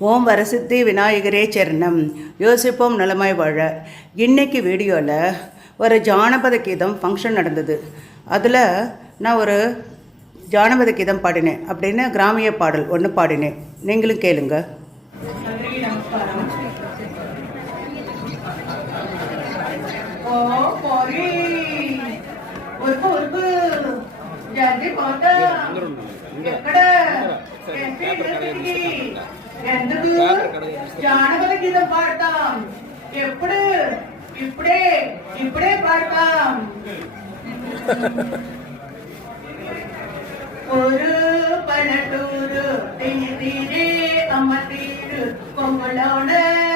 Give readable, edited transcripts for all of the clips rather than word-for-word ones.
ஓம் வரசித்தி விநாயகரே சரணம். யோசிப்போம் நலமாய் வாழ. இன்னைக்கு வீடியோவில் ஒரு ஜானபத கீதம் ஃபங்க்ஷன் நடந்தது. அதில் நான் ஒரு ஜானபத கீதம் பாடினேன். அப்படின்னு கிராமிய பாடல் ஒன்று பாடினேன். நீங்களும் கேளுங்க. ఎందుకు జానపద గీతం పాడతాం. ఎప్పుడు ఇప్పుడే ఇప్పుడే పాడతాం. ஒரு பல்லட்டூரு తీరే అమ్మ తీరు కొంగులోన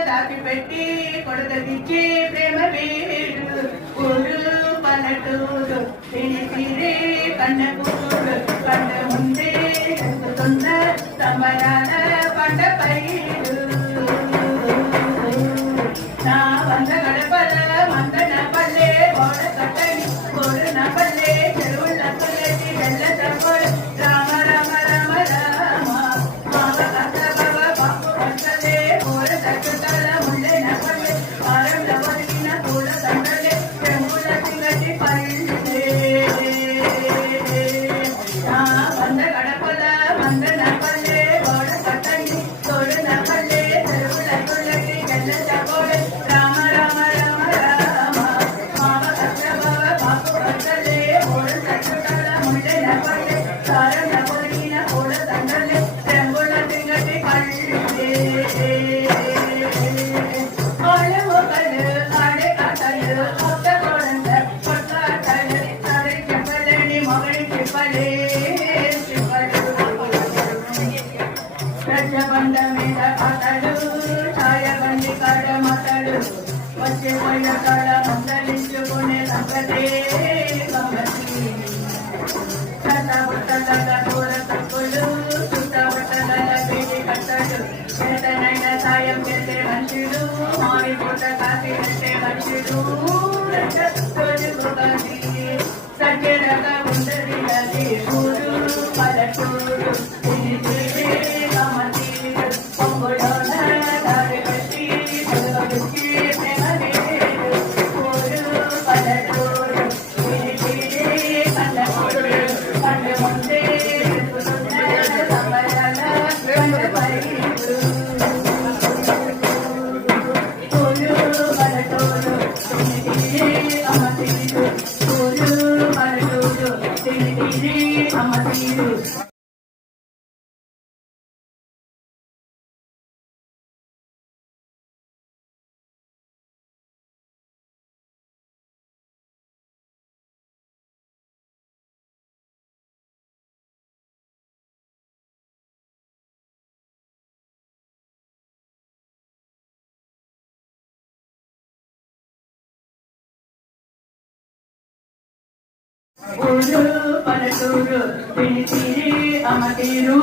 దాచి పెట్టి కొడతగిచ్చి ప్రేమ వీడు. ஒரு పల్లటూరు తీరే కన్న కూతురు కన్న ముందే ఎక్కుతున్న సమరాల పండ పైరు. నా వంద గడపల మందన పల్లె గోడ కట్టని గోడున పల్లె చెరువుల పల్లెకి వెళ్ళ తప్పడు. రామ రామ రామ రామ మావ కథ బాబా బాపు వంటలే గోడ తట్టుతల ముళ్ళెన పల్లె వారంలో వదిలిన పూల దండలే చెంబుల సింగటి పల్లె. నా వంద గడపల మందన పల్లె గోడ కట్టని గోడున పల్లె చెరువుల పల్లెకి వెళ్ళ తప్పడు. రామ రామ రామ రామ మావ కథ బాబా బాపు వంటలే గోడ తట్టుతల ముళ్ళెన పల్లె వారంలో వదిలిన పూల దండలే చెంబుల సింగటి పల్లె. ஆளமுகலு ஆடை காட்டலு ஒத்த குழந்த கொட்டாட்டலு அதை செப்பலனி மகனி செப்பலே செப்பலு ரஜபண்ட మీద కాటలు ఛాయబండి కాడ మతలు వచ్చే పోయిన కాడ మందలించుకునే సంగతే గమ్మతి. చట్టబుట్టల కూర తప్పులు చుట్టబుట్టల బీడి కట్టలు ఎంతనైన సాయం చేసే మనుషులు మావి పూట కాసి అంటే మనుషులు సజ్జరక ఉండది నది ఊరు పల్లెటూరు పొంగులోన దారి కట్టి పొగబుచ్చి ప్రేమ వేడు. ఊరు పల్లెటూరు కన్నకూరు కన్ను ముందే చెప్పుతున్న సంబరాల పండ పైరు. ஒரு பல்லட்டூரு திணித்திரி அமதீரு.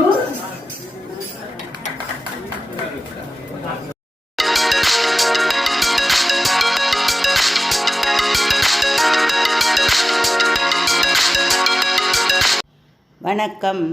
வணக்கம்.